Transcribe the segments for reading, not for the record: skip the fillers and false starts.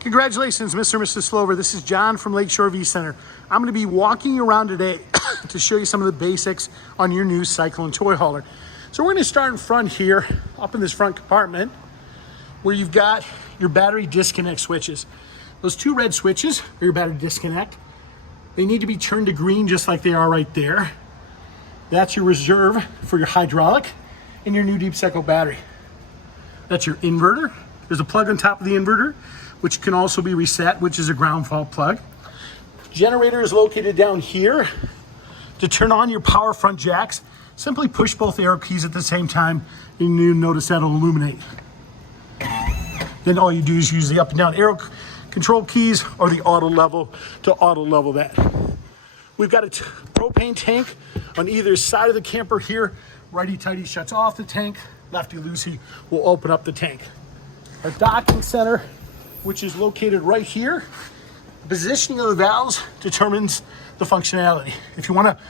Congratulations, Mr. and Mrs. Slover. This is John from Lakeshore V Center. I'm going to be walking around today to show you some of the basics on your new Cyclone toy hauler. So we're going to start in front here, up in this front compartment, where you've got your battery disconnect switches. Those two red switches are your battery disconnect. They need to be turned to green just like they are right there. That's your reserve for your hydraulic and your new deep cycle battery. That's your inverter. There's a plug on top of the inverter, which can also be reset, which is a ground fault plug. Generator is located down here. To turn on your power front jacks, simply push both arrow keys at the same time, and you notice that'll illuminate. Then all you do is use the up and down arrow control keys or the auto level to auto level that. We've got a propane tank on either side of the camper here. Righty-tighty shuts off the tank. Lefty-loosey will open up the tank. Our docking center, which is located right here. The positioning of the valves determines the functionality. If you want to,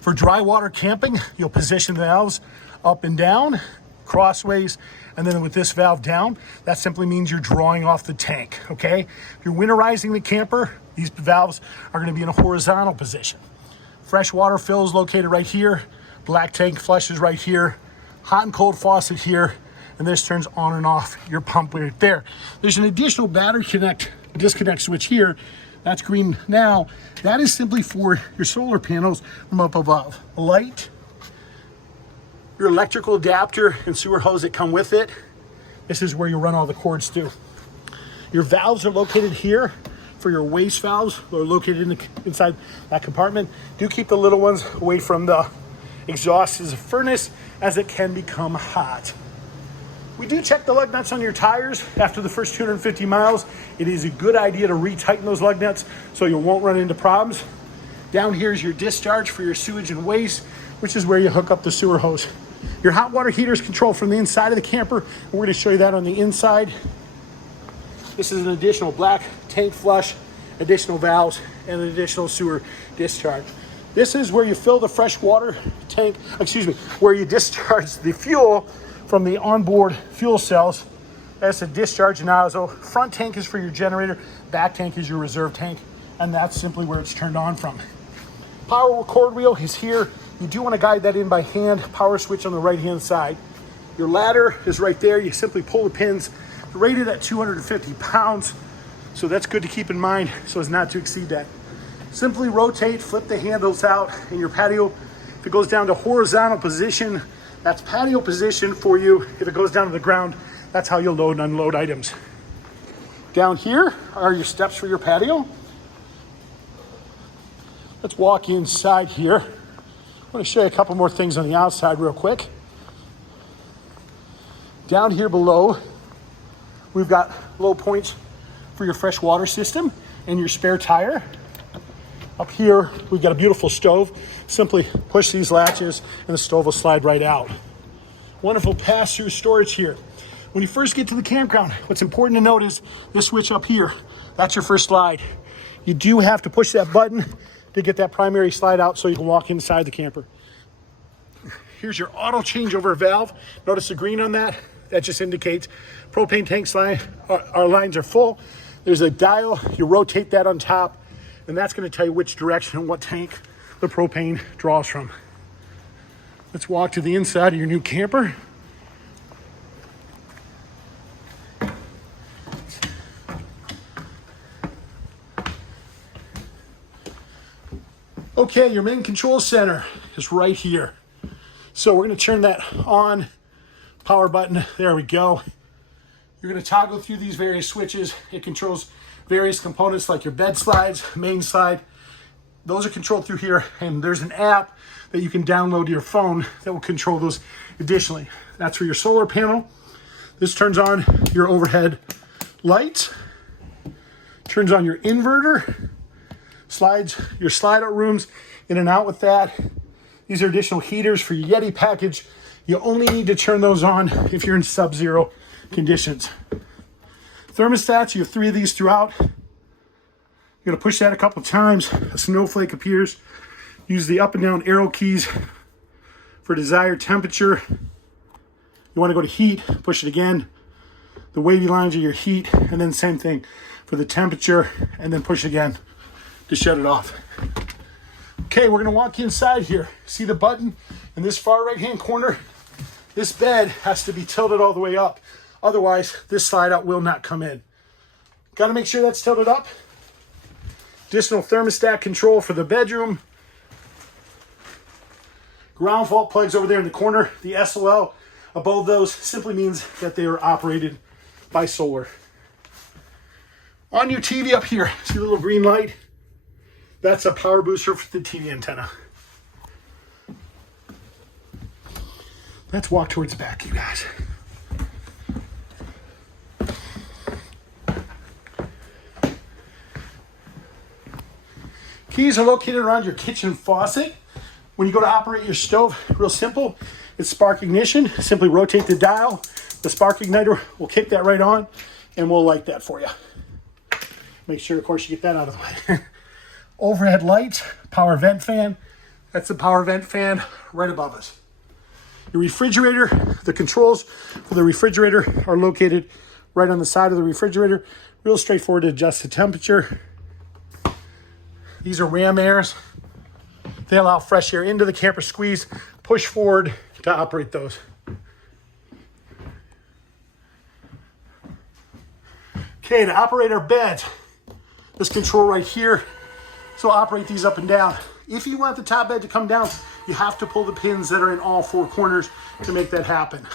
for dry water camping, you'll position the valves up and down, crossways, and then with this valve down, that simply means you're drawing off the tank, okay? If you're winterizing the camper, these valves are going to be in a horizontal position. Fresh water fill is located right here. Black tank flush is right here. Hot and cold faucet here. And this turns on and off your pump right there. There's an additional battery disconnect switch here. That's green now. That is simply for your solar panels from up above. A light, your electrical adapter and sewer hose that come with it. This is where you run all the cords to. Your valves are located here for your waste valves. They're located inside that compartment. Do keep the little ones away from the exhaust as a furnace, as it can become hot. We do check the lug nuts on your tires after the first 250 miles. It is a good idea to retighten those lug nuts so you won't run into problems. Down here is your discharge for your sewage and waste, which is where you hook up the sewer hose. Your hot water heater is controlled from the inside of the camper. We're going to show you that on the inside. This is an additional black tank flush, additional valves, and an additional sewer discharge. This is where you fill the fresh water tank, where you discharge the fuel from the onboard fuel cells. That's a discharge nozzle. Front tank is for your generator, back tank is your reserve tank, and that's simply where it's turned on from. Power cord wheel is here. You do want to guide that in by hand. Power switch on the right hand side. Your ladder is right there. You simply pull the pins, rated at 250 pounds. So that's good to keep in mind so as not to exceed that. Simply rotate, flip the handles out in your patio. If it goes down to horizontal position, that's patio position for you. If it goes down to the ground, that's how you'll load and unload items. Down here are your steps for your patio. Let's walk inside here. I want to show you a couple more things on the outside real quick. Down here below, we've got low points for your fresh water system and your spare tire. Up here, we've got a beautiful stove. Simply push these latches and the stove will slide right out. Wonderful pass-through storage here. When you first get to the campground, what's important to note is this switch up here. That's your first slide. You do have to push that button to get that primary slide out so you can walk inside the camper. Here's your auto changeover valve. Notice the green on that? That just indicates propane tank slide. Our lines are full. There's a dial. You rotate that on top, and that's going to tell you which direction and what tank the propane draws from. Let's walk to the inside of your new camper. Okay, your main control center is right here. So we're going to turn that on, power button, there we go. You're going to toggle through these various switches. It controls various components like your bed slides, main slide. Those are controlled through here, and there's an app that you can download to your phone that will control those additionally. That's for your solar panel. This turns on your overhead lights, turns on your inverter, slides your slide out rooms in and out with that. These are additional heaters for your Yeti package. You only need to turn those on if you're in sub-zero conditions. Thermostats, you have 3 of these throughout. You're gonna push that a couple times, a snowflake appears. Use the up and down arrow keys for desired temperature. You wanna go to heat, push it again. The wavy lines are your heat, and then same thing for the temperature, and then push again to shut it off. Okay, we're gonna walk inside here. See the button in this far right-hand corner? This bed has to be tilted all the way up. Otherwise, this slide out will not come in. Gotta make sure that's tilted up. Additional thermostat control for the bedroom. Ground fault plugs over there in the corner. The SOL above those simply means that they are operated by solar. On your TV up here, see the little green light? That's a power booster for the TV antenna. Let's walk towards the back, you guys. Keys are located around your kitchen faucet. When you go to operate your stove, real simple, it's spark ignition. Simply rotate the dial. The spark igniter will kick that right on, and we'll light that for you. Make sure, of course, you get that out of the way. Overhead light, power vent fan. That's the power vent fan right above us. Your refrigerator, the controls for the refrigerator are located right on the side of the refrigerator. Real straightforward to adjust the temperature. These are ram airs. They allow fresh air into the camper squeeze, push forward to operate those. Okay, to operate our beds, this control right here, so operate these up and down. If you want the top bed to come down, you have to pull the pins that are in all four corners to make that happen.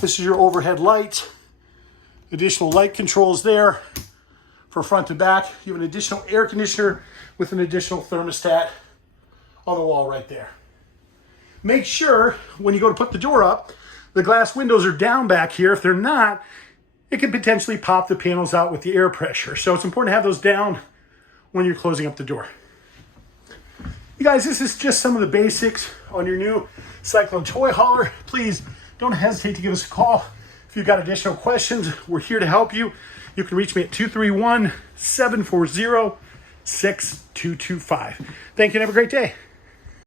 This is your overhead light. Additional light controls there for front to back. You have an additional air conditioner with an additional thermostat on the wall right there. Make sure when you go to put the door up, the glass windows are down back here. If they're not, it can potentially pop the panels out with the air pressure. So it's important to have those down when you're closing up the door. You guys, this is just some of the basics on your new Cyclone toy hauler. Please don't hesitate to give us a call. If you've got additional questions, we're here to help you. You can reach me at 231-740-6225. Thank you and have a great day.